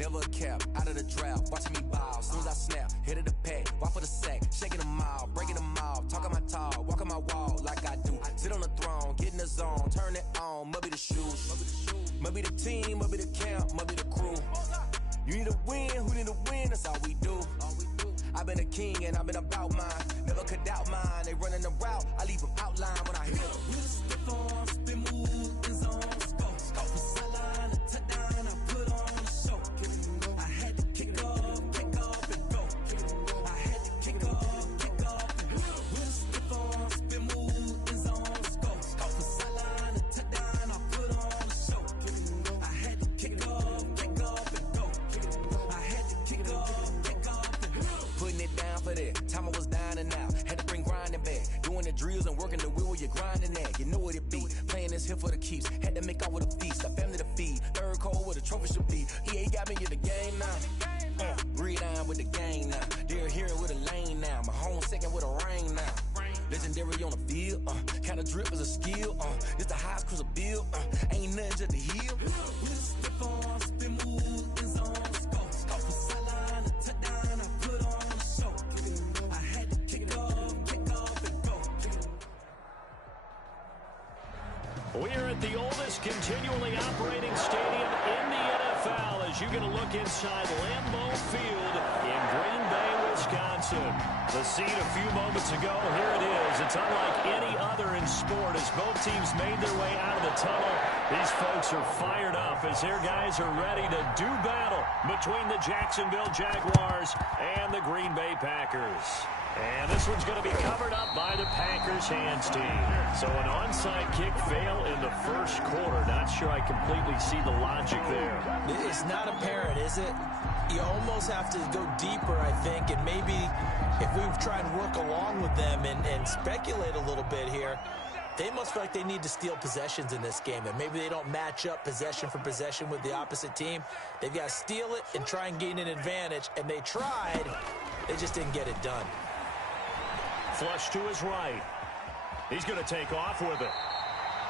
never a cap, out of the drought, watching me ball. Soon as I snap, hit of the pack, walk for the sack, shaking them all, breaking them all, talking my tall, walking my wall like I do. Sit on the throne, get in the zone, turn it on, must be the shoes, must be the team, must be the camp, must be the crew. You need a win, who need a win, that's all we do. I've been a king and I've been about mine, never could doubt mine. They running the route, I leave them outline when I hit them. Stiff on, spin move, in zone, scope from sideline to touchdown, I put on a show. I had to kick off and go. I had to kick off and go. Stiff on, spin move, in zone, scope from sideline to touchdown, I put on a show. I had to kick off and go. I had to kick off and go. Putting it down for that, time I was down and out. Had to bring grinding back, doing the drills and working the wheel where you're grinding at. You know what it be, playing this here for the keeps. Had to make off with a feast, a family to feed. Third cold where the trophy should be. EA got me in the game now. Breathe down with the game now. They're here with a lane now. My home second with a rain now. Legendary on the field, kinda drip is a skill. It's the highest cruiser bill, ain't nothing just to heal. Step on, spin move, in zone, scope from sideline to touchdown, I put on a show. I had to kick off and go. We're at the oldest continually operating stadium in the NFL as you get a look inside Lambeau Field in Green Bay, Wisconsin. The scene a few moments ago, here it is. It's unlike any other in sport as both teams made their way out of the tunnel. These folks are fired up as their guys are ready to do battle between the Jacksonville Jaguars and the Green Bay Packers. And this one's going to be covered up by the Packers hands team. So an onside kick fail in the first quarter. Not sure I completely see the logic there. It's not apparent, is it? You almost have to go deeper, I think, and maybe if we try and work along with them and speculate a little bit here, they must feel like they need to steal possessions in this game, and maybe they don't match up possession for possession with the opposite team. They've got to steal it and try and gain an advantage, and they tried. They just didn't get it done. Flush to his right. He's going to take off with it.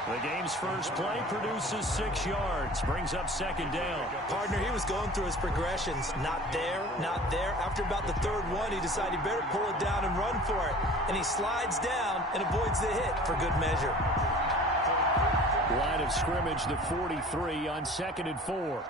The game's first play produces 6 yards, brings up second down. Partner, he was going through his progressions. Not there, not there. After about the third one, he decided he better pull it down and run for it. And he slides down and avoids the hit for good measure. Line of scrimmage, the 43 on 2nd and 4.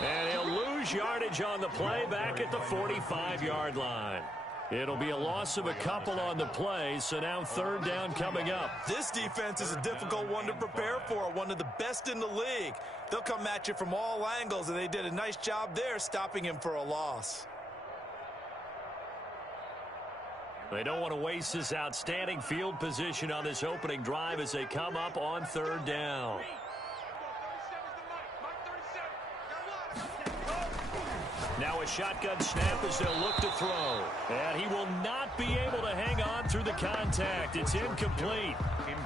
And he'll lose yardage on the play back at the 45-yard line. It'll be a loss of a couple on the play, so now third down coming up. This defense is a difficult one to prepare for, one of the best in the league. They'll come at you from all angles, and they did a nice job there stopping him for a loss. They don't want to waste this outstanding field position on this opening drive as they come up on third down. Now a shotgun snap as they'll look to throw. And he will not be able to hang on through the contact. It's incomplete.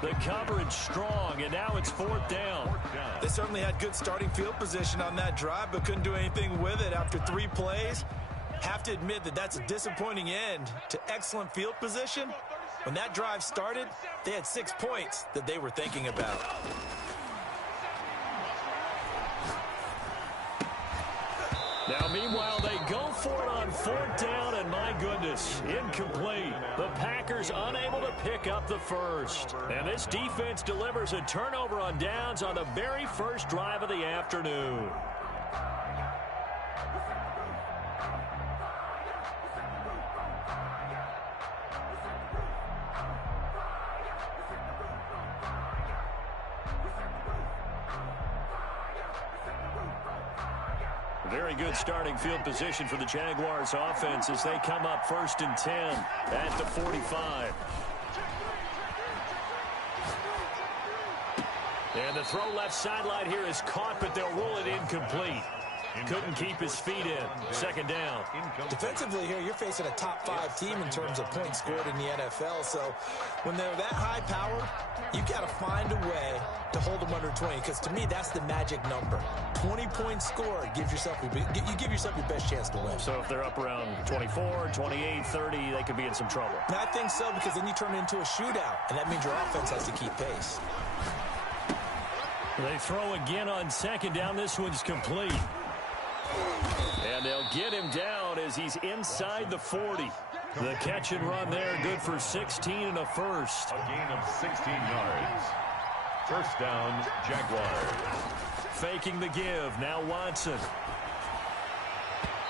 The coverage strong, and now it's fourth down. They certainly had good starting field position on that drive, but couldn't do anything with it after 3 plays. Have to admit that that's a disappointing end to excellent field position. When that drive started, they had 6 points that they were thinking about. Now, meanwhile, they go for it on fourth down, and my goodness, incomplete. The Packers unable to pick up the first. And this defense delivers a turnover on downs on the very first drive of the afternoon. Very good starting field position for the Jaguars offense as they come up 1st and 10 at the 45. And the throw left sideline here is caught, but they'll roll it incomplete. Couldn't keep his feet in. Second down. Defensively here, you're facing a top 5 team in terms of points scored in the NFL. So when they're that high powered, you've got to find a way to hold them under 20. Because to me, that's the magic number. 20 points scored gives yourself you give yourself your best chance to win. So if they're up around 24, 28, 30, they could be in some trouble. And I think so, because then you turn it into a shootout, and that means your offense has to keep pace. They throw again on second down. This one's complete. And they'll get him down as he's inside the 40. The catch and run there, good for 16 and a first. A gain of 16 yards. First down, Jaguars. Faking the give. Now Watson.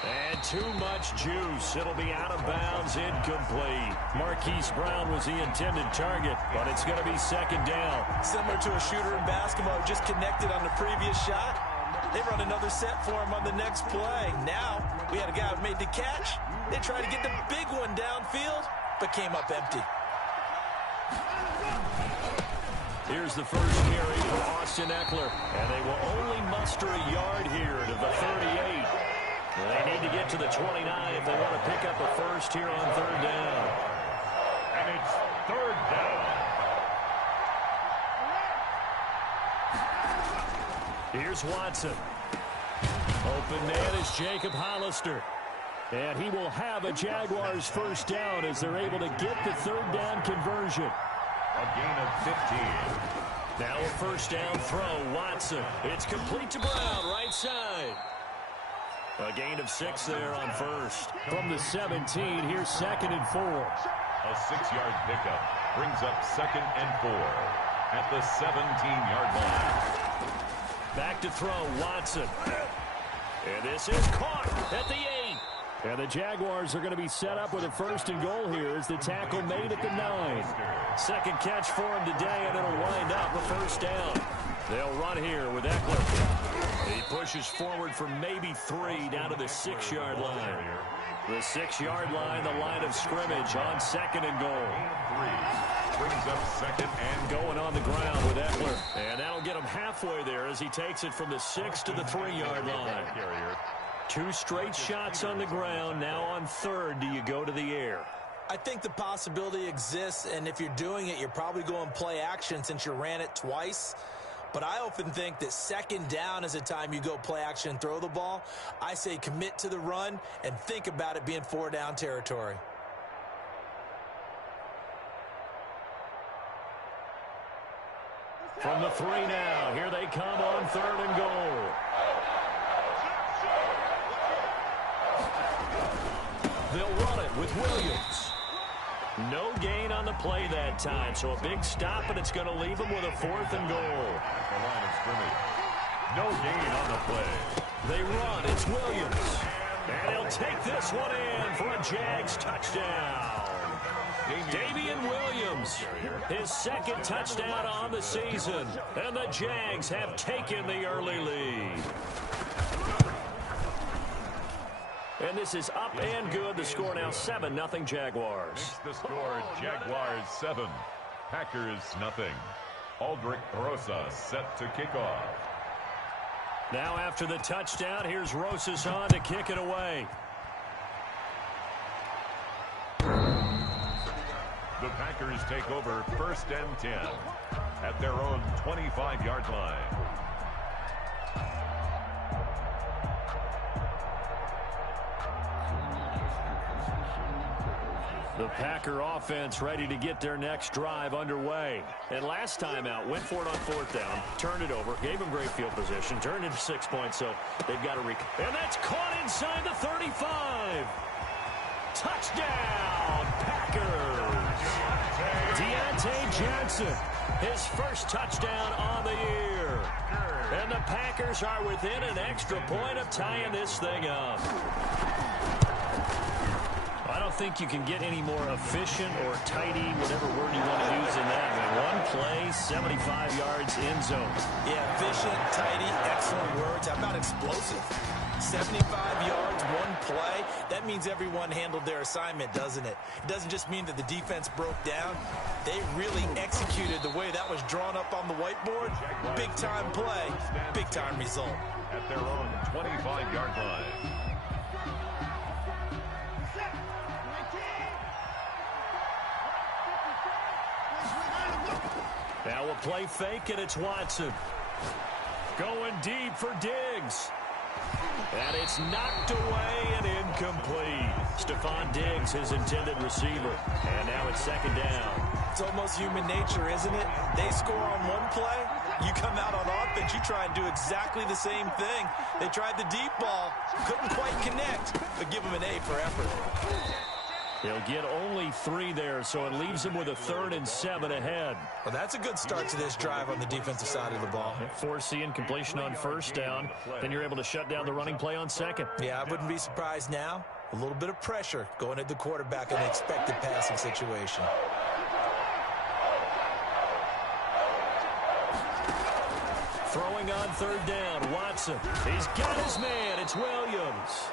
And too much juice. It'll be out of bounds, incomplete. Marquise Brown was the intended target, but it's going to be second down. Similar to a shooter in basketball, just connected on the previous shot. They run another set for him on the next play. Now, we had a guy who made the catch. They tried to get the big one downfield, but came up empty. Here's the first carry for Austin Eckler, and they will only muster a yard here to the 38. They need to get to the 29 if they want to pick up a first here on third down. And it's third down. Here's Watson. Open man is Jacob Hollister. And he will have a Jaguars first down as they're able to get the third down conversion. A gain of 15. Now a first down throw. Watson. It's complete to Brown, right side. A gain of 6 there on first. From the 17, here's second and 4. A 6-yard pickup brings up second and 4 at the 17-yard line. Back to throw, Watson. And this is caught at the 8. And the Jaguars are going to be set up with a first and goal here as the tackle made at the 9. Second catch for him today, and it'll wind up a first down. They'll run here with Eckler. He pushes forward for maybe 3 down to the 6-yard line. The 6-yard line, the line of scrimmage on second and goal. 3 brings up second and going on the ground with Eckler. And that'll get him halfway there as he takes it from the 6 to the 3-yard line. 2 straight shots on the ground. Now on third, do you go to the air? I think the possibility exists, and if you're doing it, you're probably going play action since you ran it twice. But I often think that second down is a time you go play action and throw the ball. I say commit to the run and think about it being 4-down territory. From the 3 now, here they come on third and goal. They'll run it with Williams. No gain on the play that time, so a big stop, and it's going to leave them with a 4th and goal. At the line of scrimmage. No gain on the play. They run. It's Williams. And he'll take this one in for a Jags touchdown. Damian Williams, his second touchdown on the season. And the Jags have taken the early lead. And this is up and good. The score now 7-0 Jaguars. It's the score, Jaguars 7, Packers nothing. Aldrich Rosa set to kick off. Now after the touchdown, here's Rosas on to kick it away. The Packers take over first and 10 at their own 25-yard line. The Packer offense ready to get their next drive underway. And last time out, went for it on 4th down, turned it over, gave them great field position, turned it to 6 points, so they've got to and that's caught inside the 35. Touchdown, Packers. Deontay Johnson, his first touchdown on the year. And the Packers are within an extra point of tying this thing up. I don't think you can get any more efficient or tidy, whatever word you want to use in that. One play, 75 yards, end zone. Yeah, efficient, tidy, excellent words. How about explosive? 75 yards, one play. That means everyone handled their assignment, doesn't it? It doesn't just mean that the defense broke down. They really executed the way that was drawn up on the whiteboard. Big-time play, big-time result. At their own 25-yard line. Now a play fake, and it's Watson. Going deep for Diggs. And it's knocked away and incomplete. Stephon Diggs, his intended receiver. And now it's second down. It's almost human nature, isn't it? They score on one play, you come out on offense, you try and do exactly the same thing. They tried the deep ball, couldn't quite connect, but give them an A for effort. He'll get only 3 there, so it leaves him with a 3rd and 7 ahead. Well, that's a good start to this drive on the defensive side of the ball. Forcing incompletion on 1st down, then you're able to shut down the running play on 2nd. Yeah, I wouldn't be surprised now. A little bit of pressure going at the quarterback in an expected passing situation. Throwing on 3rd down, Watson. He's got his man. It's Williams.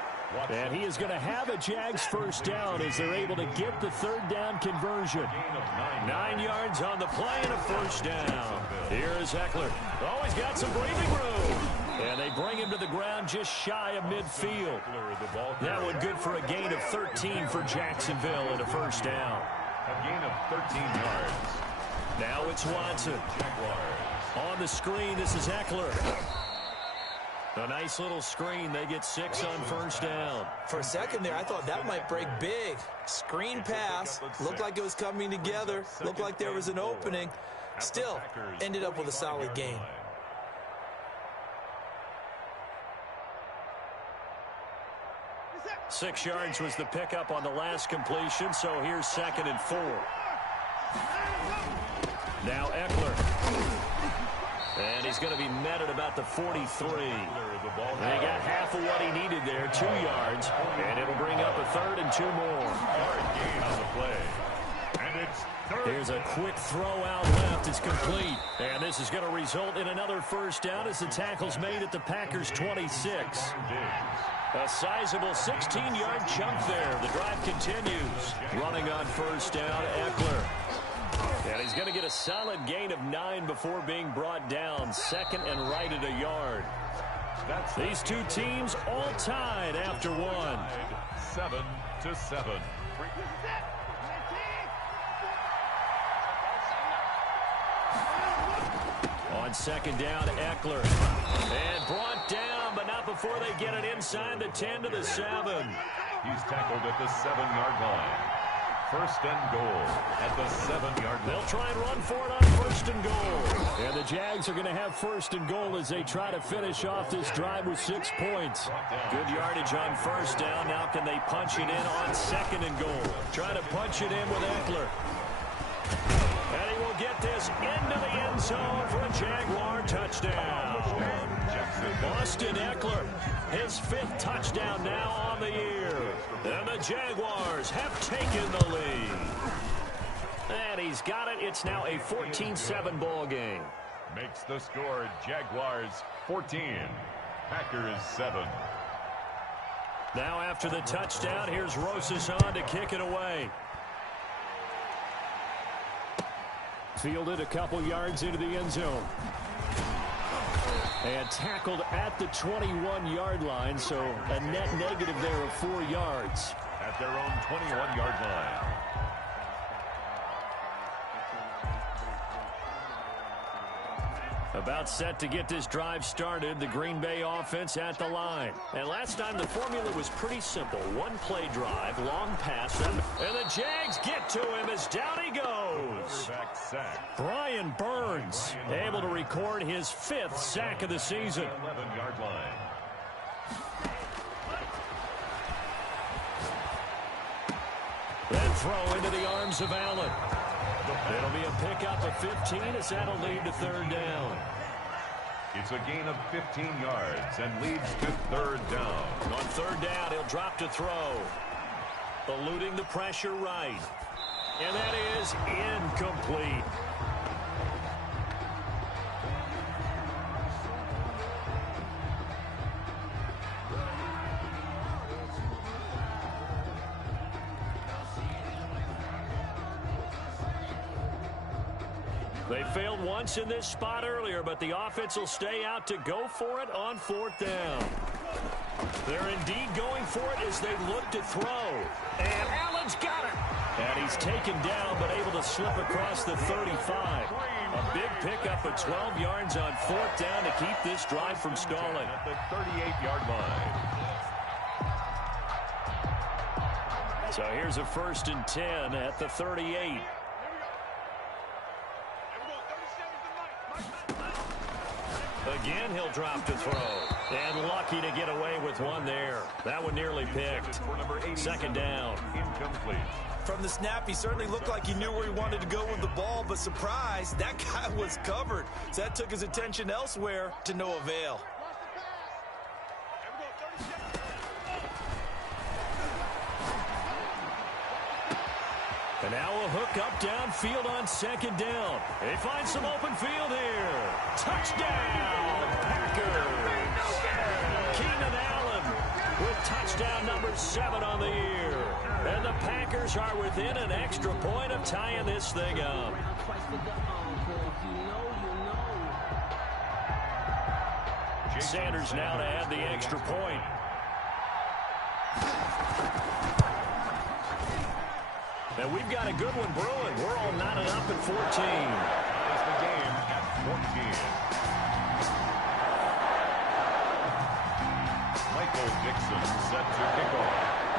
And he is going to have a Jags 1st down as they're able to get the 3rd down conversion. 9 yards on the play and a 1st down. Here's Eckler. Oh, he's got some breathing room. And they bring him to the ground just shy of midfield. That one good for a gain of 13 for Jacksonville and a 1st down. A gain of 13 yards. Now it's Watson. On the screen, this is Eckler. A nice little screen. They get 6 on 1st down. For a second there, I thought that might break big. Screen pass. Looked like it was coming together. Looked like there was an opening. Still, ended up with a solid gain. Six yards was the pickup on the last completion, so here's 2nd and 4. Now Eckler. And he's going to be met at about the 43. And he got half of what he needed there, 2 yards. And it'll bring up a 3rd and 2 more. Here's a quick throw out left. It's complete. And this is going to result in another 1st down as the tackle's made at the Packers' 26. A sizable 16-yard chunk there. The drive continues. Running on 1st down, Eckler. And he's going to get a solid gain of 9 before being brought down. 2nd and right at a yard. These two teams all tied after 1. 7-7. On 2nd down, Eckler. And brought down, but not before they get it inside the 10 to the 7. He's tackled at the 7-yard line. 1st and goal at the 7-yard line. They'll try and run for it on 1st and goal. And the Jags are going to have 1st and goal as they try to finish off this drive with 6 points. Good yardage on 1st down. Now can they punch it in on 2nd and goal? Try to punch it in with Eckler. And he will get this into the end zone for a Jaguar touchdown. Austin Eckler, his 5th touchdown now on the year. And the Jaguars have taken the lead. And he's got it. It's now a 14-7 ball game. Makes the score Jaguars 14, Packers 7. Now after the touchdown, here's Rosas on to kick it away. Fielded a couple yards into the end zone. And tackled at the 21-yard line, so a net negative there of 4 yards. At their own 21-yard line. About set to get this drive started, the Green Bay offense at the line. And last time the formula was pretty simple. 1-play drive, long pass, and the Jags get to him as down he goes. Brian Burns able to record his 5th sack of the season. 11-yard line. Then throw into the arms of Allen. It'll be a pickup of 15 as that'll lead to 3rd down. It's a gain of 15 yards and leads to 3rd down. On 3rd down, he'll drop to throw. Eluding the pressure right. And that is incomplete. They failed once in this spot earlier, but the offense will stay out to go for it on 4th down. They're indeed going for it as they look to throw. And Allen's got it. And he's taken down, but able to slip across the 35. A big pickup of 12 yards on 4th down to keep this drive from stalling. At the 38-yard line. So here's a 1st and 10 at the 38. Again, he'll drop to throw. And lucky to get away with one there. That one nearly picked. Second down. Incomplete. From the snap, he certainly looked like he knew where he wanted to go with the ball, but surprise, that guy was covered. So that took his attention elsewhere to no avail. And now a hook up downfield on second down. They find some open field here. Touchdown, Packers. Keenan Allen with touchdown number 7 on the year. And the Packers are within an extra point of tying this thing up. Sanders now to add the extra point. And we've got a good one brewing. We're all knotted up at 14. Ties the game at 14. Michael Dixon set to kick off.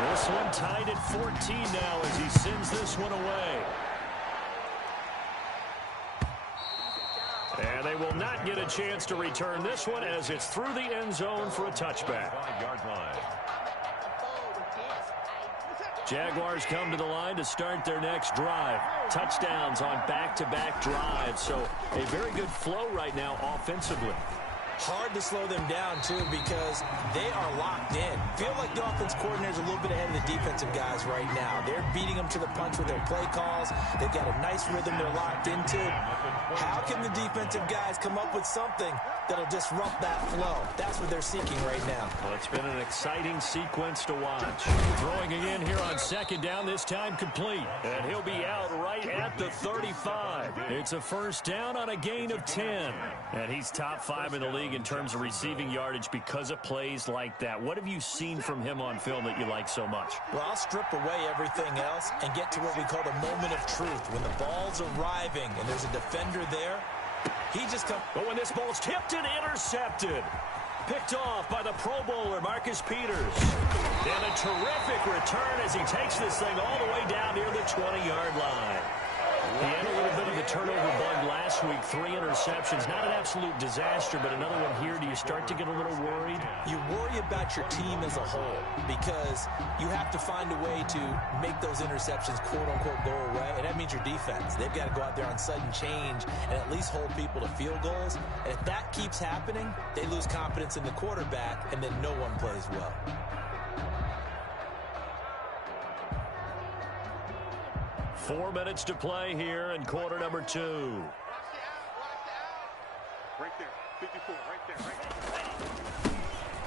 This one tied at 14 now as he sends this one away. And they will not get a chance to return this one as it's through the end zone for a touchback. 5-yard line. Jaguars come to the line to start their next drive. Touchdowns on back-to-back drives, so a very good flow right now offensively. Hard to slow them down, too, because they are locked in. Feel like the offense coordinator's a little bit ahead of the defensive guys right now. They're beating them to the punch with their play calls. They've got a nice rhythm they're locked into. How can the defensive guys come up with something that'll disrupt that flow? That's what they're seeking right now. Well, it's been an exciting sequence to watch. Throwing again here on second down, this time complete. And he'll be out right at the 35. It's a first down on a gain of 10. And he's top 5 in the league in terms of receiving yardage because of plays like that. What have you seen from him on film that you like so much? Well, I'll strip away everything else and get to what we call the moment of truth. When the ball's arriving and there's a defender there, he just comes. But when this ball's tipped and intercepted, picked off by the Pro Bowler, Marcus Peters. And a terrific return as he takes this thing all the way down near the 20-yard line. He had a little bit of the turnover bug last week, 3 interceptions. Not an absolute disaster, but another one here. Do you start to get a little worried? You worry about your team as a whole because you have to find a way to make those interceptions, quote-unquote, go away, and that means your defense. They've got to go out there on sudden change and at least hold people to field goals. And if that keeps happening, they lose confidence in the quarterback, and then no one plays well. Four minutes to play here in quarter number 2. Right there, 54, right there.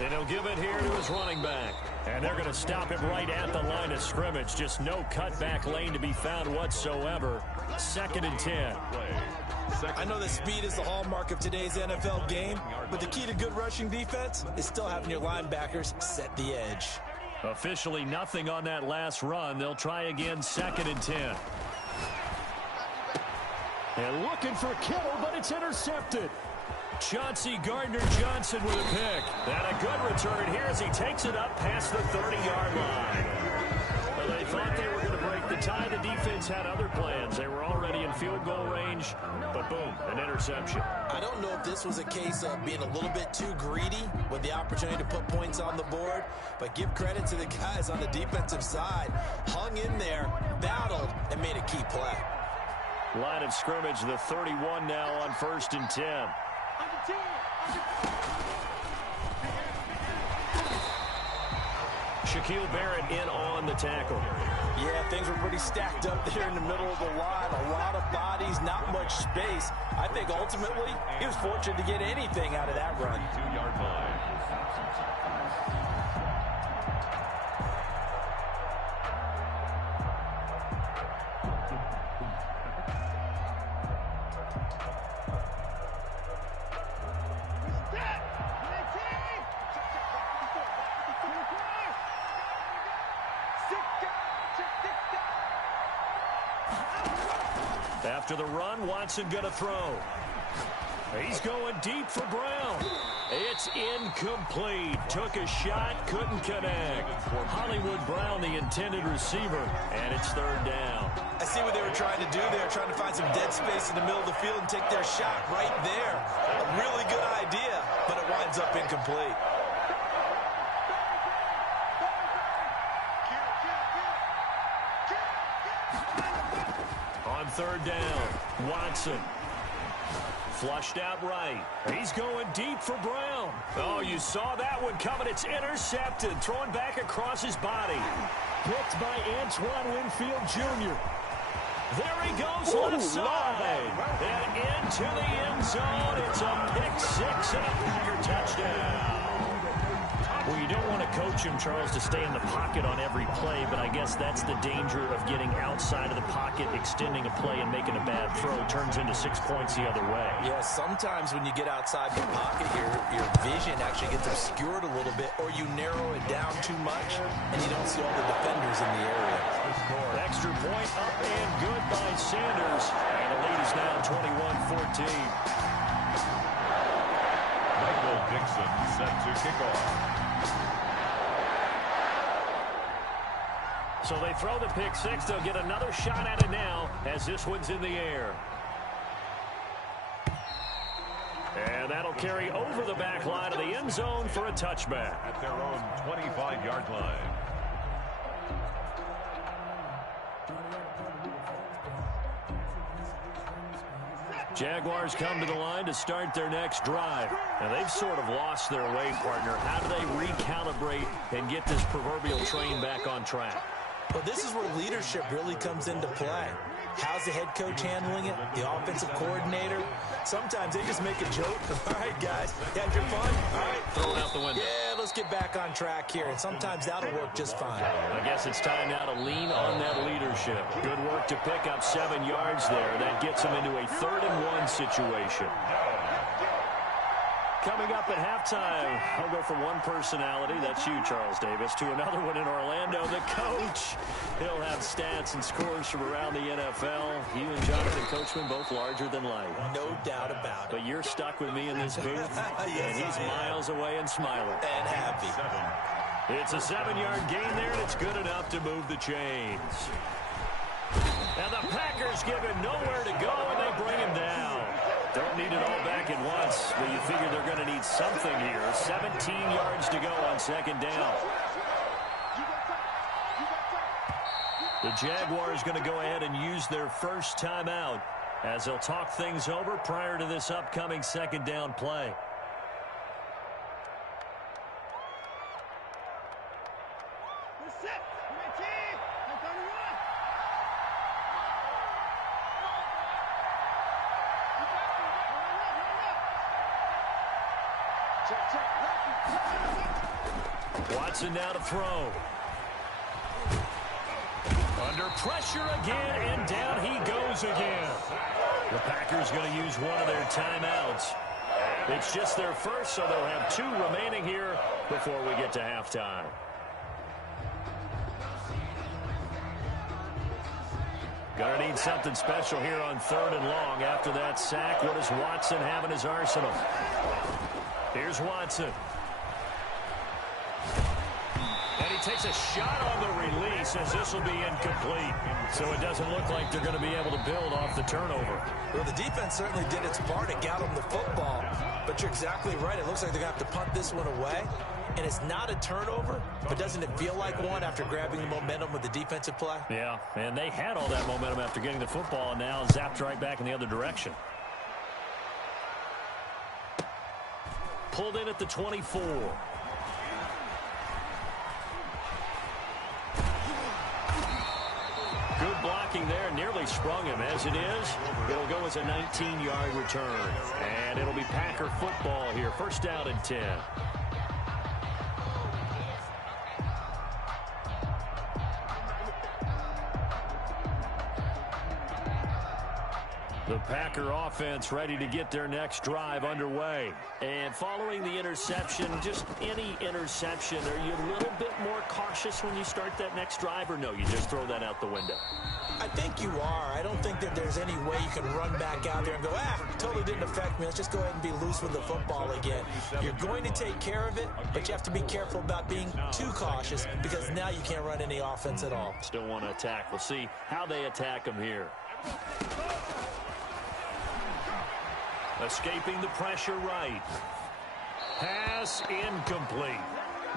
And he'll give it here to his running back. And they're going to stop him right at the line of scrimmage. Just no cutback lane to be found whatsoever. 2nd and 10. I know that speed is the hallmark of today's NFL game, but the key to good rushing defense is still having your linebackers set the edge. Officially nothing on that last run. They'll try again, 2nd and 10. And looking for Kittle, but it's intercepted. Chauncey Gardner-Johnson with a pick. And a good return here as he takes it up past the 30-yard line. Well, they thought they were going to break the tie. The defense had other plans. They were already in field goal range, but boom, an interception. I don't know if this was a case of being a little bit too greedy with the opportunity to put points on the board, but give credit to the guys on the defensive side. Hung in there, battled, and made a key play. Line of scrimmage, the 31 now on 1st and 10. Shaquille Barrett in on the tackle. Yeah, things were pretty stacked up there in the middle of the line. A lot of bodies, not much space. I think ultimately he was fortunate to get anything out of that run. 2-yard line. After the run, Watson going to throw. He's going deep for Brown. It's incomplete. Took a shot, couldn't connect. Hollywood Brown, the intended receiver, and it's third down. I see what they were trying to do there, trying to find some dead space in the middle of the field and take their shot right there. A really good idea, but it winds up incomplete. On third down, Watson. Flushed out right. He's going deep for Brown. Oh, you saw that one coming. It's intercepted. Throwing back across his body. Picked by Antoine Winfield Jr. There he goes left side. And into the end zone. It's a pick six and a Packer touchdown. Well, you don't want to coach him, Charles, to stay in the pocket on every play, but I guess that's the danger of getting outside of the pocket, extending a play, and making a bad throw. It turns into 6 points the other way. Yeah, sometimes when you get outside the pocket, your vision actually gets obscured a little bit, or you narrow it down too much, and you don't see all the defenders in the area. Extra point up and good by Sanders. And the lead is now 21-14. Michael Dixon set to kick off. So they throw the pick six. They'll get another shot at it now as this one's in the air. And that'll carry over the back line of the end zone for a touchback. At their own 25-yard line. Jaguars come to the line to start their next drive. Now, they've sort of lost their way, partner. How do they recalibrate and get this proverbial train back on track? Well, this is where leadership really comes into play. How's the head coach handling it? The offensive coordinator? Sometimes they just make a joke. All right, guys, had your fun? All right. Throw it out the window. Yeah, let's get back on track here. And sometimes that'll work just fine. I guess it's time now to lean on that leadership. Good work to pick up 7 yards there. That gets them into a 3rd-and-1 situation. Coming up at halftime, I'll go from one personality, that's you, Charles Davis, to another one in Orlando, the coach. He'll have stats and scores from around the NFL. You and Jonathan Coachman, both larger than life. No doubt about it. But you're stuck with me in this booth, Yes, and he's miles away and smiling. And happy. It's a 7-yard gain there, and it's good enough to move the chains. And the Packers give him nowhere to go, and they bring him down. Don't need it all back at once, but you figure they're going to need something here. 17 yards to go on 2nd down. The Jaguars going to go ahead and use their first timeout as they'll talk things over prior to this upcoming 2nd down play. Watson now to throw. Under pressure again, and down he goes again. The Packers going to use one of their timeouts. It's just their first, so they'll have 2 remaining here before we get to halftime. Gonna need something special here on 3rd and long. After that sack, what does Watson have in his arsenal? Here's Watson. And he takes a shot on the release as this will be incomplete. So it doesn't look like they're going to be able to build off the turnover. Well, the defense certainly did its part. It got them the football. But you're exactly right. It looks like they're going to have to punt this one away. And it's not a turnover, but doesn't it feel like one after grabbing the momentum with the defensive play? Yeah, and they had all that momentum after getting the football, and now zapped right back in the other direction. Pulled in at the 24. Good blocking there, nearly sprung him. As it is, it'll go as a 19-yard return. And it'll be Packer football here. 1st down and 10. The Packer offense ready to get their next drive underway. And following the interception, just any interception, are you a little bit more cautious when you start that next drive, or no, you just throw that out the window? I think you are. I don't think that there's any way you can run back out there and go, totally didn't affect me. Let's just go ahead and be loose with the football again. You're going to take care of it, but you have to be careful about being too cautious because now you can't run any offense at all. Still want to attack. We'll see how they attack him here. Escaping the pressure right. Pass incomplete.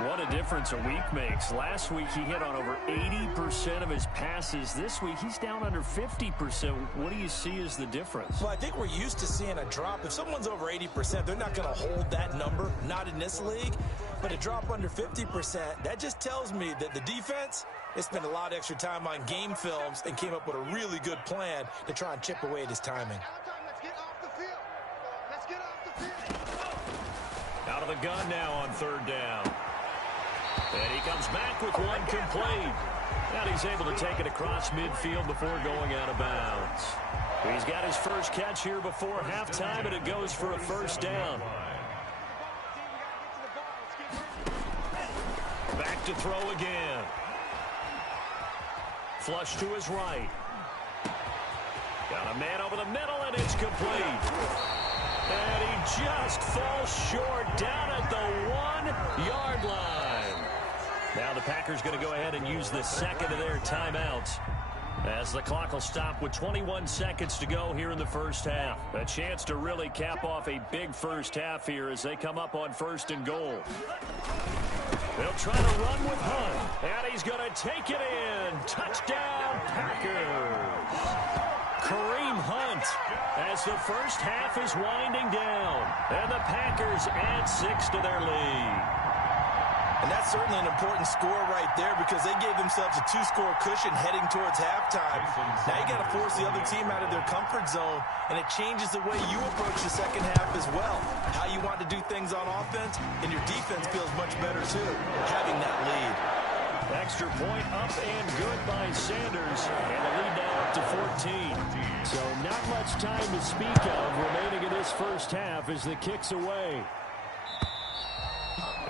What a difference a week makes. Last week he hit on over 80% of his passes. This week he's down under 50%. What do you see as the difference? Well, I think we're used to seeing a drop. If someone's over 80%, they're not going to hold that number, not in this league. But a drop under 50%, that just tells me that the defense, they spent a lot of extra time on game films and came up with a really good plan to try and chip away at his timing. Let's get off the field. Let's get off the field. Out of the gun now on third down. And he comes back with one complete. And he's able to take it across midfield before going out of bounds. He's got his first catch here before halftime, and it goes for a first down. Back to throw again. Flush to his right. Got a man over the middle, and it's complete. And he just falls short down at the 1-yard line. Now the Packers going to go ahead and use the second of their timeouts as the clock will stop with 21 seconds to go here in the first half. A chance to really cap off a big first half here as they come up on 1st and goal. They'll try to run with Hunt, and he's going to take it in. Touchdown, Packers. Kareem Hunt as the first half is winding down, and the Packers add 6 to their lead. And that's certainly an important score right there because they gave themselves a 2-score cushion heading towards halftime. Now you got to force the other team out of their comfort zone, and it changes the way you approach the second half as well. How you want to do things on offense, and your defense feels much better too, having that lead. Extra point up and good by Sanders, and the lead now up to 14. So not much time to speak of remaining in this first half as the kick's away.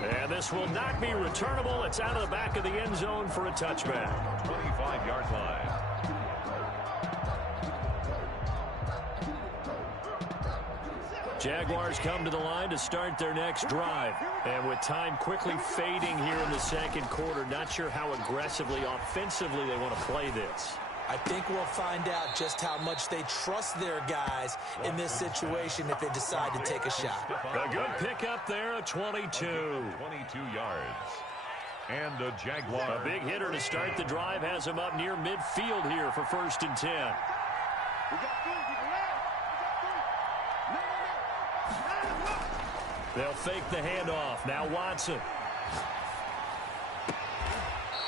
And this will not be returnable. It's out of the back of the end zone for a touchback. 25-yard line. Jaguars come to the line to start their next drive. And with time quickly fading here in the second quarter, not sure how aggressively, offensively they want to play this. I think we'll find out just how much they trust their guys in this situation if they decide to take a shot. A good pickup there, a 22. 22 yards. And the Jaguars. A big hitter to start the drive has him up near midfield here for 1st and 10. We got 3 people left. They'll fake the handoff. Now Watson.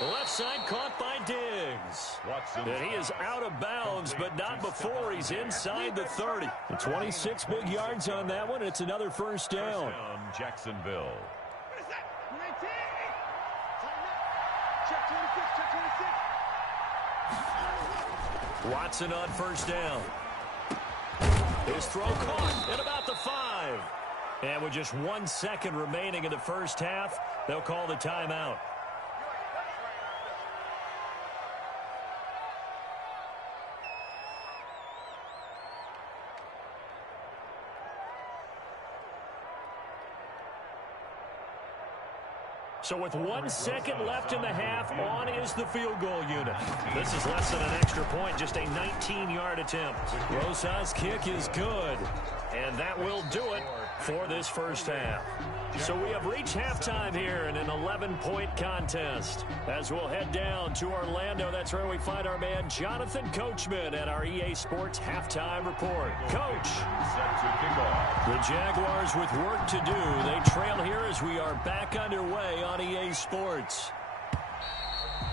Left side caught by Diggs. And he is out of bounds, but not before he's inside the 30. 26 big yards on that one. It's another first down. Jacksonville. Check 26, check 26. Watson on first down. His throw caught at about the 5. And with just 1 second remaining in the first half, they'll call the timeout. So with 1 second left in the half, on is the field goal unit. This is less than an extra point, just a 19-yard attempt. Rosa's kick is good, and that will do it for this first half. So we have reached halftime here in an 11-point contest. As we'll head down to Orlando, that's where we find our man Jonathan Coachman at our EA Sports Halftime Report. Coach, Set to kick off. the Jaguars with work to do. They trail here as we are back underway on EA Sports.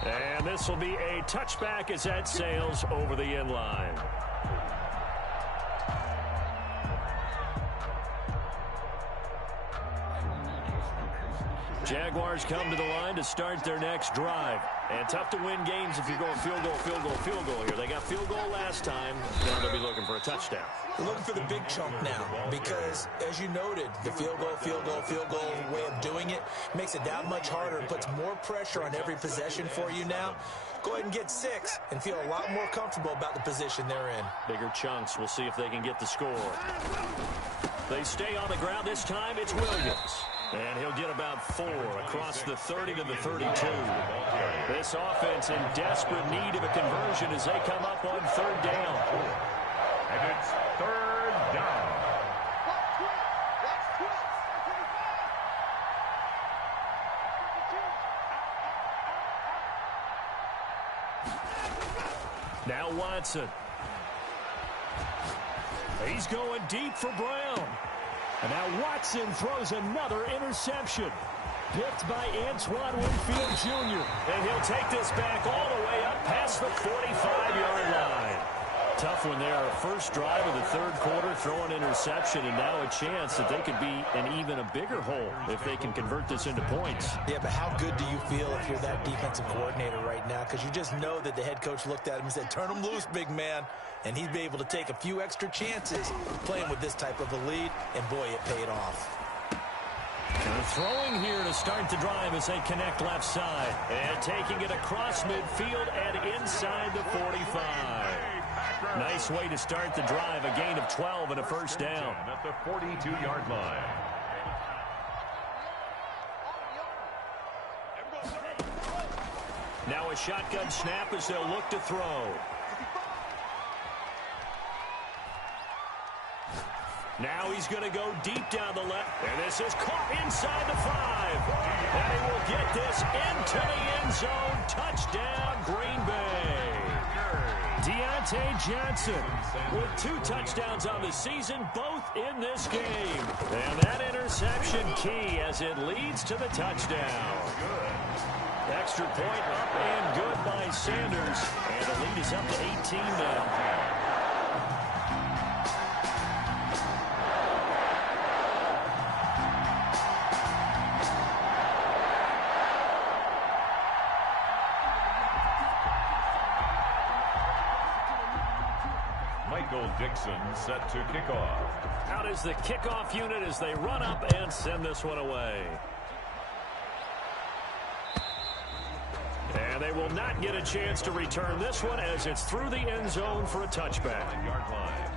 And this will be a touchback as that sails over the end line. Jaguars come to the line to start their next drive. And tough to win games if you're going field goal, field goal, field goal here. They got field goal last time. Now they'll be looking for a touchdown. We're looking for the big chunk now because, as you noted, the field goal way of doing it makes it that much harder. It puts more pressure on every possession for you now. go ahead and get 6 and feel a lot more comfortable about the position they're in. Bigger chunks. We'll see if they can get the score. They stay on the ground. This time it's Williams. And he'll get about 4 across the 30 to the 32. This offense in desperate need of a conversion as they come up on 3rd down. And it's 3rd down. Now Watson. He's going deep for Brown. And now Watson throws another interception. Picked by Antoine Winfield Jr. And he'll take this back all the way up past the 45-yard line. Tough one there. First drive of the 3rd quarter, throw an interception, and now a chance that they could be in even a bigger hole if they can convert this into points. Yeah, but how good do you feel if you're that defensive coordinator right now? Because you just know that the head coach looked at him and said, turn him loose, big man. And he'd be able to take a few extra chances playing with this type of a lead, and boy, it paid off. And throwing here to start the drive as they connect left side. And taking it across midfield and inside the 45. Nice way to start the drive. A gain of 12 and a first down. At the 42-yard line. Now a shotgun snap as they'll look to throw. Now he's going to go deep down the left. And this is caught inside the 5. And he will get this into the end zone. Touchdown, Green Bay. Deontay Johnson with 2 touchdowns on the season, both in this game. And that interception key as it leads to the touchdown. Extra point up and good by Sanders. And the lead is up to 18 now. Dixon set to kick off. Out is the kickoff unit as they run up and send this one away. And they will not get a chance to return this one as it's through the end zone for a touchback. Yard line.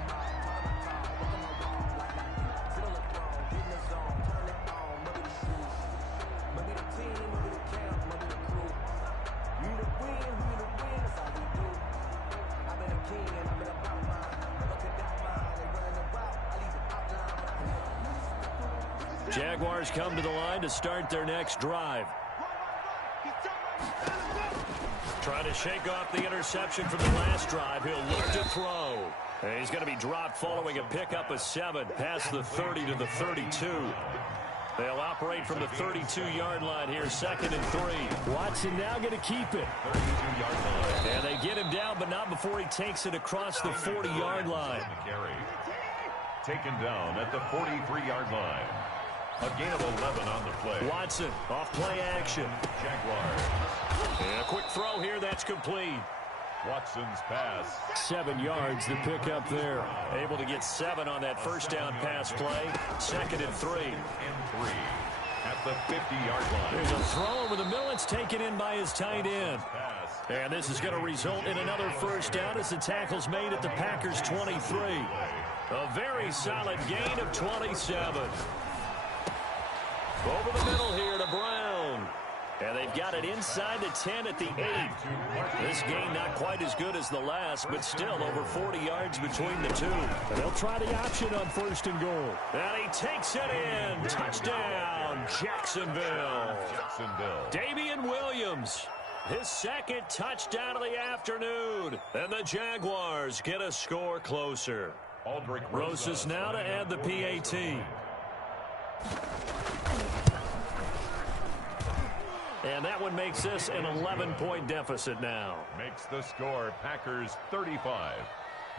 Jaguars come to the line to start their next drive. Trying to shake off the interception from the last drive. He'll look to throw. And he's going to be dropped following a pickup of 7 past the 30 to the 32. They'll operate from the 32-yard line here, 2nd and 3. Watson now going to keep it. 32-yard line. And they get him down, but not before he takes it across the 40-yard line. Taken down at the 43-yard line. A gain of 11 on the play. Watson off play action. Jaguars. And a quick throw here, that's complete. Watson's pass. 7 yards to pick up there. Able to get 7 on that first down pass play. 2nd and 3. And 3 at the 50-yard line. There's a throw over the middle. It's taken in by his tight end. And this is going to result in another first down as the tackle's made at the Packers' 23. A very solid gain of 27. Over the middle here to Brown. And they've got it inside the 10 at the 8. This game not quite as good as the last, but still over 40 yards between the two. And they'll try the option on 1st and goal. And he takes it in. Touchdown, Jacksonville. Damian Williams, his 2nd touchdown of the afternoon. And the Jaguars get a score closer. Rosas now to add the PAT. And that one makes this an 11-point deficit now. Makes the score Packers 35,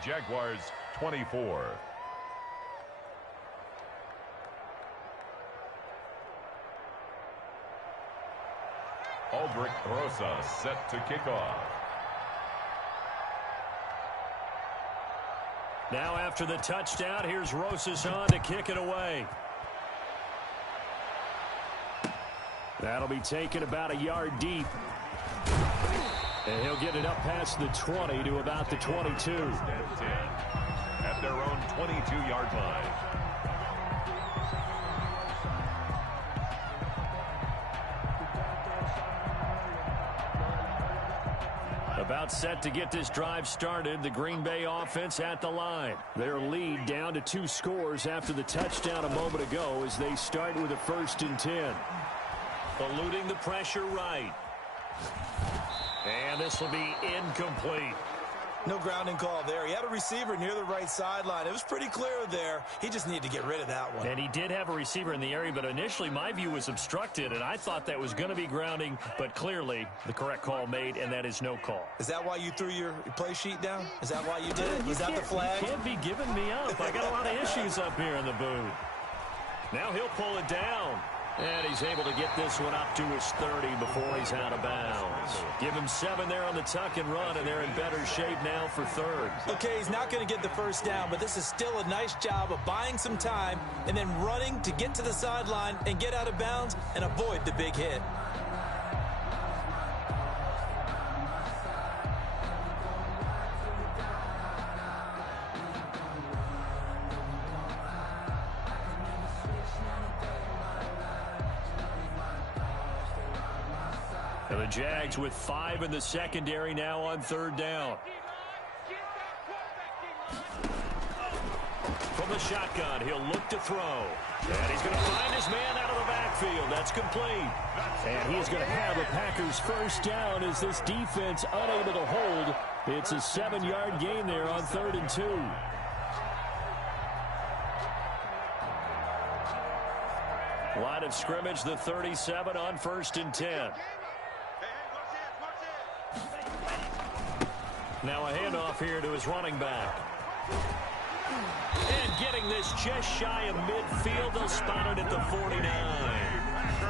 Jaguars 24. Aldrich Rosas set to kick off. Now after the touchdown, here's Rosas on to kick it away. That'll be taken about a yard deep. And he'll get it up past the 20 to about the 22. 10 at their own 22-yard line. About set to get this drive started. The Green Bay offense at the line. Their lead down to 2 scores after the touchdown a moment ago as they start with a 1st and 10. Eluding the pressure right. And this will be incomplete. No grounding call there. He had a receiver near the right sideline. It was pretty clear there. He just needed to get rid of that one. And he did have a receiver in the area, but initially my view was obstructed, and I thought that was going to be grounding, but clearly the correct call made, and that is no call. Is that why you threw your play sheet down? Is that why you did it? Was that the flag? You can't be giving me up. I got a lot of issues up here in the booth. Now he'll pull it down. And he's able to get this one up to his 30 before he's out of bounds. Give him 7 there on the tuck and run, and they're in better shape now for 3rd. Okay, he's not going to get the first down, but this is still a nice job of buying some time and then running to get to the sideline and get out of bounds and avoid the big hit. And the Jags with 5 in the secondary now on 3rd down. From the shotgun, he'll look to throw. And he's going to find his man out of the backfield. That's complete. And he's going to have a Packers 1st down as this defense unable to hold. It's a 7-yard gain there on 3rd and 2. Line of scrimmage, the 37 on 1st and 10. Now a handoff here to his running back. And getting this just shy of midfield. They'll spot it at the 49.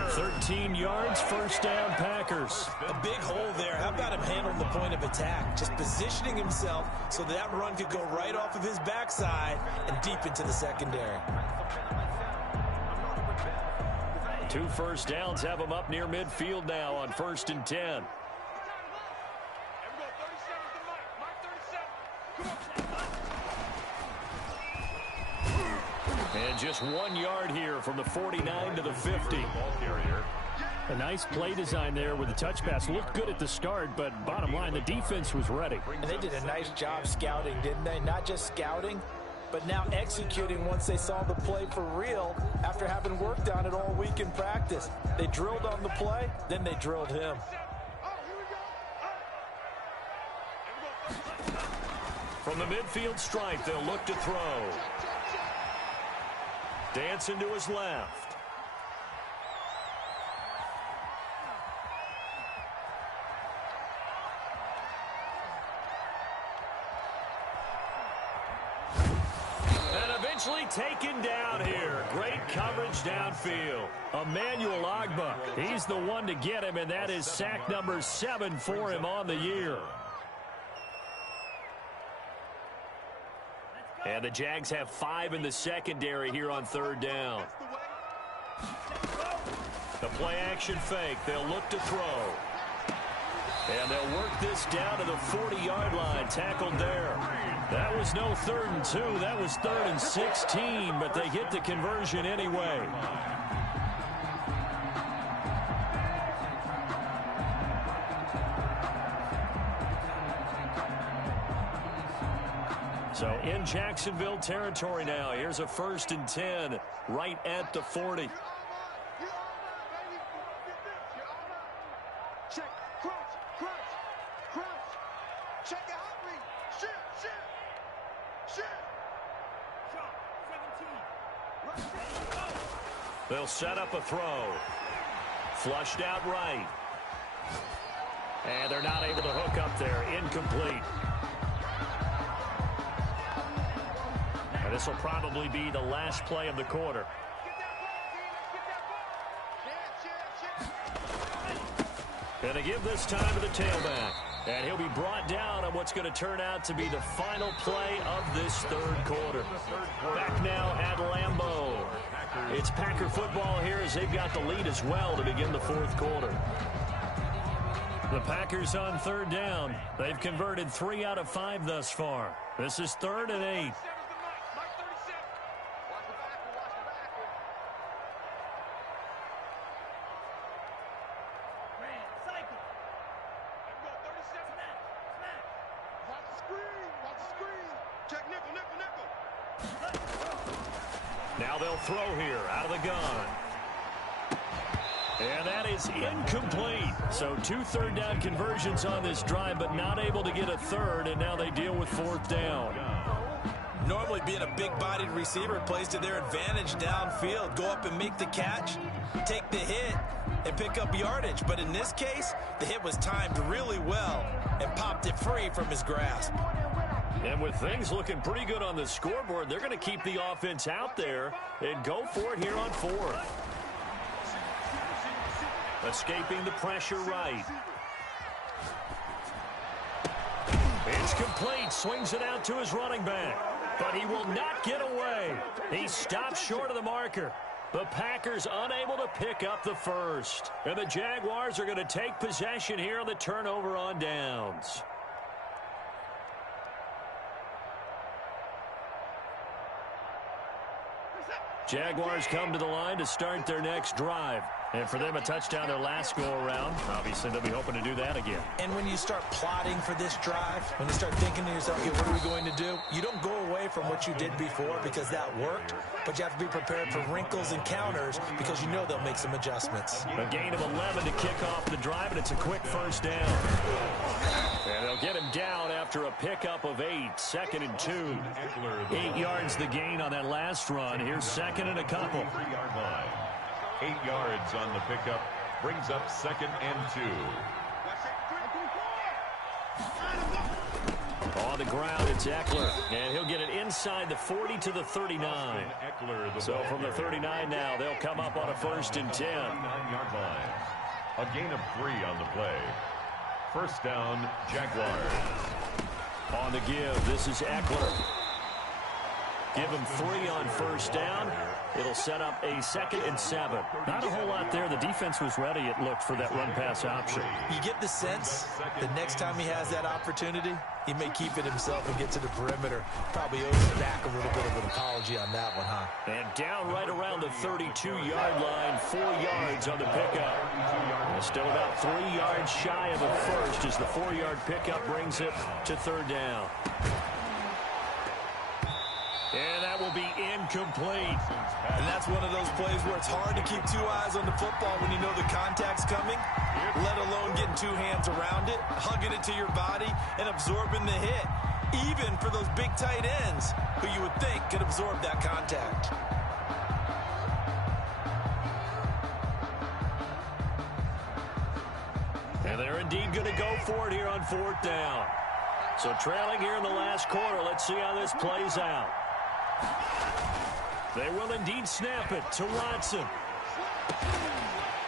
13 yards, 1st down Packers. A big hole there. How about him handling the point of attack? Just positioning himself so that run could go right off of his backside and deep into the secondary. 2 1st downs have him up near midfield now on 1st and 10. And just 1 yard here from the 49 to the 50. A nice play design there with the touch pass. Looked good at the start, but bottom line, the defense was ready. And they did a nice job scouting, didn't they? Not just scouting, but now executing once they saw the play for real after having worked on it all week in practice. They drilled on the play, then they drilled him. From the midfield stripe, they'll look to throw. Dancing to his left. And eventually taken down here. Great coverage downfield. Emmanuel Ogbah. He's the one to get him, and that is sack number 7 for him on the year. And the Jags have 5 in the secondary here on 3rd down. The play action fake. They'll look to throw. And they'll work this down to the 40-yard line. Tackled there. That was no 3rd and 2. That was 3rd and 16, but they get the conversion anyway. So in Jacksonville territory now. Here's a 1st and 10 right at the 40. Check, crouch, check it out, me. Shit. They'll set up a throw. Flushed out right. And they're not able to hook up there. Incomplete. And this will probably be the last play of the quarter. And they give this time to the tailback. And he'll be brought down on what's going to turn out to be the final play of this 3rd quarter. Back now at Lambeau. It's Packer football here as they've got the lead as well to begin the 4th quarter. The Packers on third down. They've converted 3 out of 5 thus far. This is 3rd and 8. Now they'll throw here out of the gun. And that is incomplete. So 2 third-down conversions on this drive, but not able to get a third, and now they deal with 4th down. Normally being a big-bodied receiver plays to their advantage downfield. Go up and make the catch, take the hit, and pick up yardage. But in this case, the hit was timed really well and popped it free from his grasp. And with things looking pretty good on the scoreboard, they're going to keep the offense out there and go for it here on 4th. Escaping the pressure right. It's complete. Swings it out to his running back. But he will not get away. He stops short of the marker. The Packers unable to pick up the first. And the Jaguars are going to take possession here on the turnover on downs. Jaguars come to the line to start their next drive. And for them, a touchdown their last go-around. Obviously, they'll be hoping to do that again. And when you start plotting for this drive, when you start thinking to yourself, okay, what are we going to do? You don't go away from what you did before because that worked, but you have to be prepared for wrinkles and counters because you know they'll make some adjustments. A gain of 11 to kick off the drive, and it's a quick first down. And they'll get him down after a pickup of 8, 2nd and 2. 8 yards the gain on that last run. Here's 2nd and a couple. 3-yard line. 8 yards on the pickup. Brings up 2nd and 2. On the ground, it's Eckler. And he'll get it inside the 40 to the 39. So from the 39 now, they'll come up on a 1st and 10. 9-yard line. A gain of 3 on the play. First down, Jaguars. On the give, this is Eckler. Give him 3 on first down. It'll set up a 2nd and 7. Not a whole lot there. The defense was ready, it looked, for that run-pass option. You get the sense the next time he has that opportunity, he may keep it himself and get to the perimeter. Probably owes back a little bit of an apology on that one, huh? And down right around the 32-yard line, 4 yards on the pickup. And still about 3 yards shy of a first as the 4-yard pickup brings it to 3rd down. And that will be incomplete. And that's one of those plays where it's hard to keep 2 eyes on the football when you know the contact's coming, let alone getting 2 hands around it, hugging it to your body, and absorbing the hit, even for those big tight ends who you would think could absorb that contact. And they're indeed going to go for it here on 4th down. So trailing here in the last quarter, let's see how this plays out. They will indeed snap it to Watson.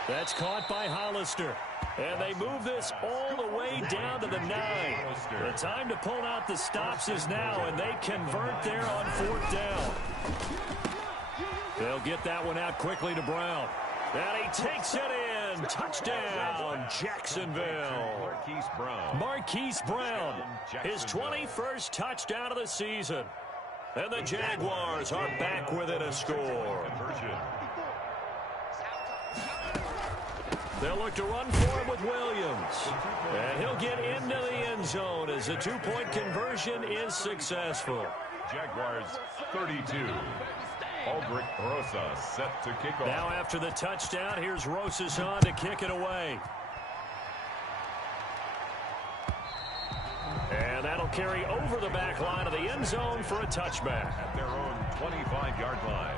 That's caught by Hollister. And they move this all the way down to the 9. The time to pull out the stops is now, and they convert there on 4th down. They'll get that one out quickly to Brown. And he takes it in. Touchdown, Jacksonville. Marquise Brown, his 21st touchdown of the season. And the Jaguars are back within a score. They'll look to run for him with Williams. And he'll get into the end zone as the 2-point conversion is successful. Jaguars 32. Aldrich Rosas set to kick off. Now after the touchdown, here's Rosas on to kick it away. And that'll carry over the back line of the end zone for a touchback. At their own 25-yard line.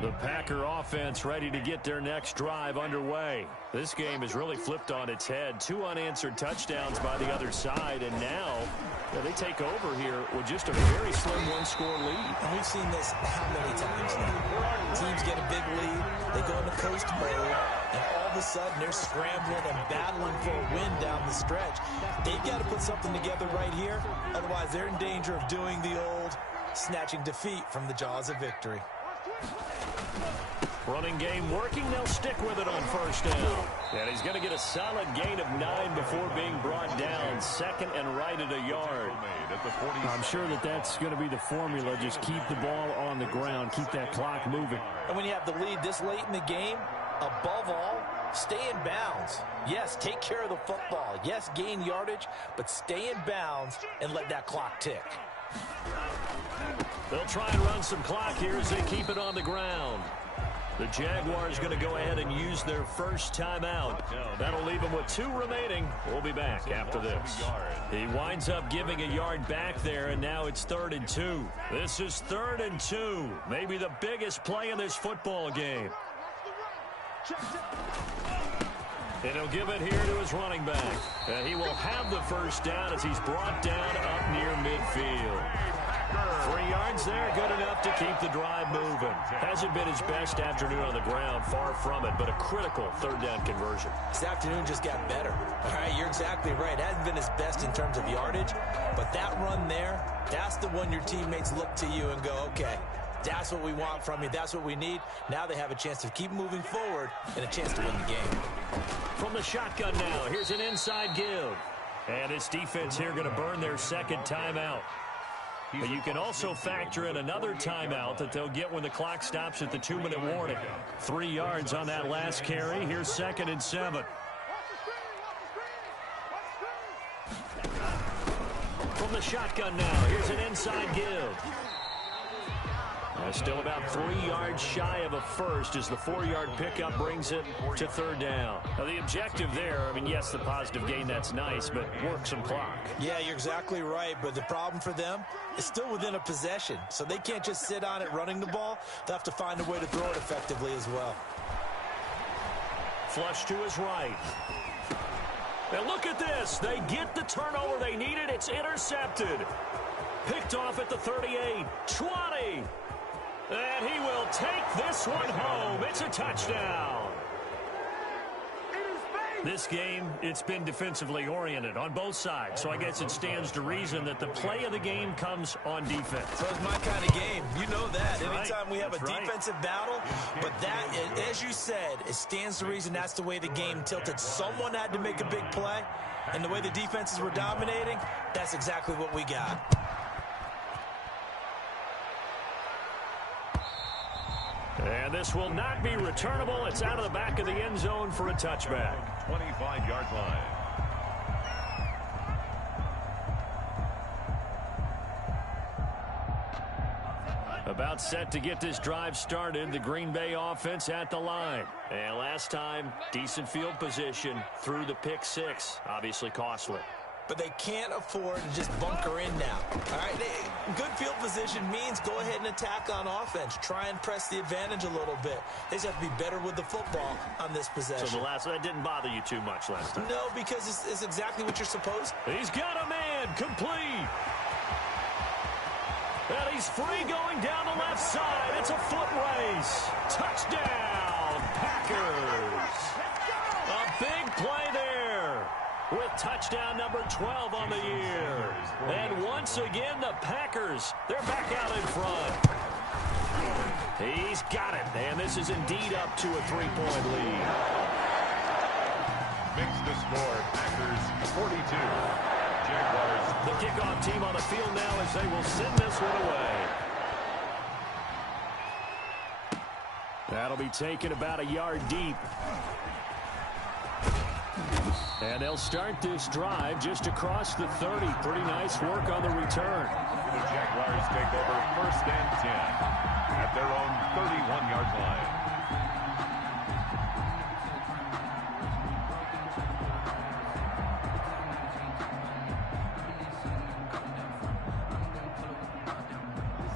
The Packer offense ready to get their next drive underway. This game has really flipped on its head. 2 unanswered touchdowns by the other side, and now they take over here with just a very slim one-score lead. And we've seen this how many times now? Teams get a big lead, they go into coast mode, and all of a sudden they're scrambling and battling for a win down the stretch. They've got to put something together right here, otherwise they're in danger of doing the old snatching defeat from the jaws of victory. Running game working. They'll stick with it on first down. And he's going to get a solid gain of 9 before being brought down. Second and right at a yard. I'm sure that's going to be the formula. Just keep the ball on the ground. Keep that clock moving. And when you have the lead this late in the game, above all, stay in bounds. Yes, take care of the football. Yes, gain yardage, but stay in bounds and let that clock tick. They'll try and run some clock here as they keep it on the ground. The Jaguars going to go ahead and use their first timeout. That'll leave them with 2 remaining. We'll be back after this. He winds up giving a yard back there, and now it's 3rd and 2. This is 3rd and 2. Maybe the biggest play in this football game. And he'll give it here to his running back. And he will have the first down as he's brought down up near midfield. 3 yards there, good enough to keep the drive moving. Hasn't been his best afternoon on the ground, far from it, but a critical 3rd down conversion. This afternoon just got better. All right, you're exactly right. Hasn't been his best in terms of yardage, but that run there, that's the one your teammates look to you and go, okay, that's what we want from you. That's what we need. Now they have a chance to keep moving forward and a chance to win the game. From the shotgun now, here's an inside give. And this defense here going to burn their second timeout. But you can also factor in another timeout that they'll get when the clock stops at the 2-minute warning. 3 yards on that last carry. Here's 2nd and 7. From the shotgun now, here's an inside give. Still about 3 yards shy of a first as the 4-yard pickup brings it to 3rd down. Now the objective there, I mean, yes, the positive gain, that's nice, but work some clock. Yeah, you're exactly right, but the problem for them is still within a possession, so they can't just sit on it running the ball. They'll have to find a way to throw it effectively as well. Flush to his right. Now look at this. They get the turnover they needed. It's intercepted. Picked off at the 38, 20. And he will take this one home. It's a touchdown. This game, it's been defensively oriented on both sides, so I guess it stands to reason that the play of the game comes on defense. So it's my kind of game. You know that. Anytime we have a defensive battle, but that, as you said, it stands to reason that's the way the game tilted. Someone had to make a big play, and the way the defenses were dominating, that's exactly what we got. And this will not be returnable. It's out of the back of the end zone for a touchback. 25-yard line. About set to get this drive started. The Green Bay offense at the line. And last time, decent field position through the pick 6. Obviously costly. But they can't afford to just bunker in now. All right, good field position means go ahead and attack on offense. Try and press the advantage a little bit. They just have to be better with the football on this possession. So that didn't bother you too much last time? No, because it's exactly what you're supposed to. He's got a man, complete. And he's free going down the left side. It's a foot race. Touchdown, Packers. A big play there. With touchdown number 12 on the year. And once again, the Packers, they're back out in front. He's got it. And this is indeed up to a 3-point lead. Makes the score, Packers 42. Jaguars. The kickoff team on the field now as they will send this one away. That'll be taken about a yard deep. And they'll start this drive just across the 30. Pretty nice work on the return. The Jaguars take over 1st and 10 at their own 31-yard line.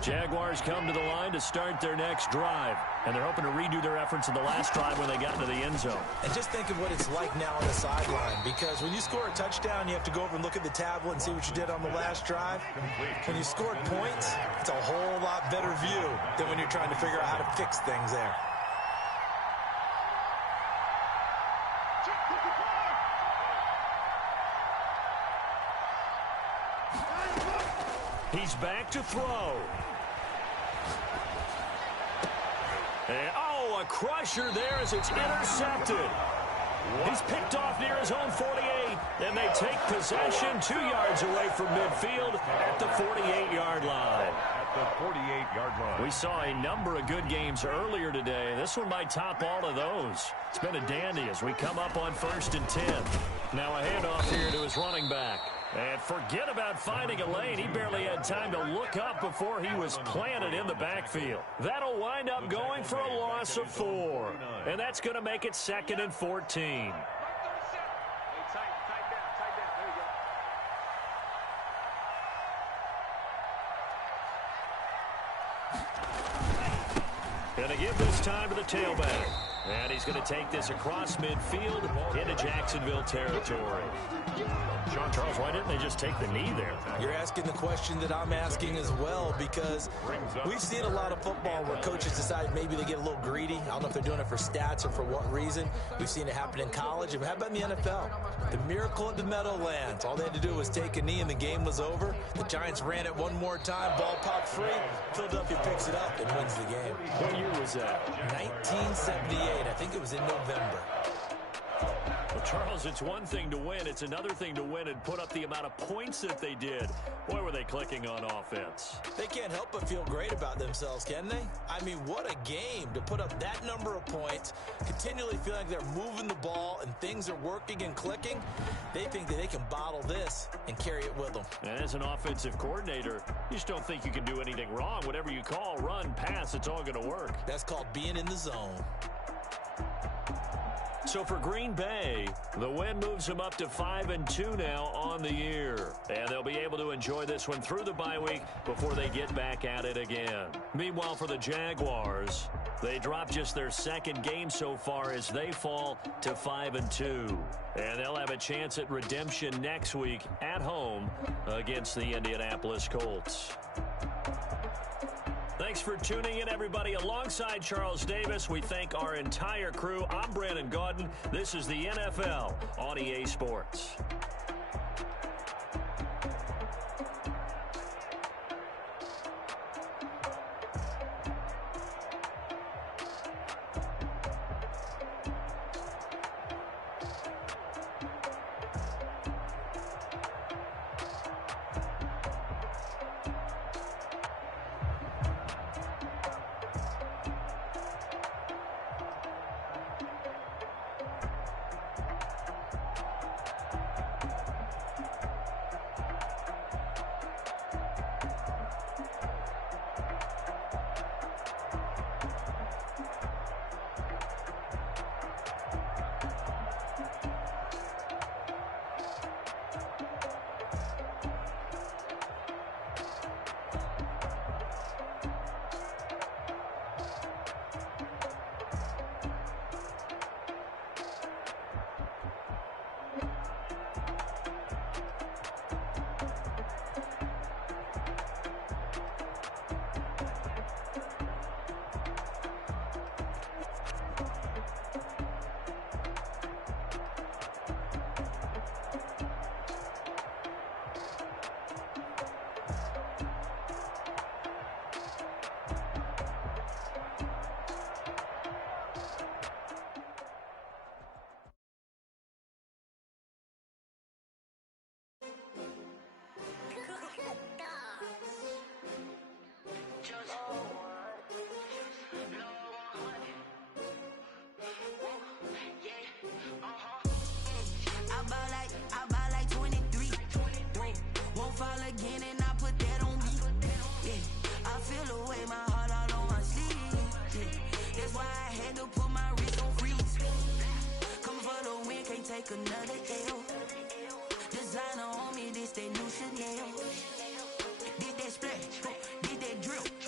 Jaguars come to the line to start their next drive, and they're hoping to redo their efforts in the last drive when they got into the end zone. And just think of what it's like now on the sideline, because when you score a touchdown, you have to go over and look at the tablet and see what you did on the last drive. When you scored points, it's a whole lot better view than when you're trying to figure out how to fix things there. He's back to throw. And, oh, a crusher there as it's intercepted. He's picked off near his own 48, and they take possession 2 yards away from midfield at the 48-yard line. At the 48-yard line. We saw a number of good games earlier today. This one might top all of those. It's been a dandy as we come up on 1st and 10. Now a handoff here to his running back. And forget about finding a lane. He barely had time to look up before he was planted in the backfield. That'll wind up going for a loss of 4. And that's going to make it 2nd and 14. Going to give this time to the tailback. And he's going to take this across midfield into Jacksonville territory. Charles, why didn't they just take the knee there? You're asking the question that I'm asking as well, because we've seen a lot of football where coaches decide maybe they get a little greedy. I don't know if they're doing it for stats or for what reason. We've seen it happen in college. And how about in the NFL? The miracle of the Meadowlands. All they had to do was take a knee and the game was over. The Giants ran it one more time. Ball popped free. Philadelphia picks it up and wins the game. What year was that? 1978. I think it was in November. Well, Charles, it's one thing to win. It's another thing to win and put up the amount of points that they did. Boy, were they clicking on offense. They can't help but feel great about themselves, can they? I mean, what a game to put up that number of points, continually feeling like they're moving the ball and things are working and clicking. They think that they can bottle this and carry it with them. And as an offensive coordinator, you just don't think you can do anything wrong. Whatever you call, run, pass, it's all going to work. That's called being in the zone. So for Green Bay, the win moves them up to 5-2 now on the year. And they'll be able to enjoy this one through the bye week before they get back at it again. Meanwhile, for the Jaguars, they drop just their 2nd game so far as they fall to 5-2. And they'll have a chance at redemption next week at home against the Indianapolis Colts. Thanks for tuning in, everybody. Alongside Charles Davis, we thank our entire crew. I'm Brandon Gaudin. This is the NFL on EA Sports. Another L. Designer on me, this that new Chanel. Did that splash, did that drip.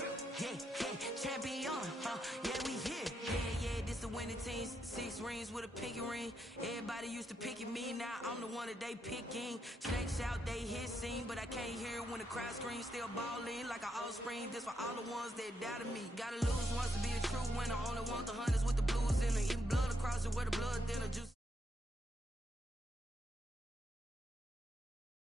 Yeah, we here. Yeah, this the winning team. 6 rings with a pinky ring. Everybody used to picking me, now I'm the one that they picking. Snakes out, they hit scene, but I can't hear when the crowd screams. Still balling like an offspring. This for all the ones that doubted me. Gotta lose once to be a true winner. Only want the hunters with the blues in them. Eating blood across it where the blood thinner. Juice.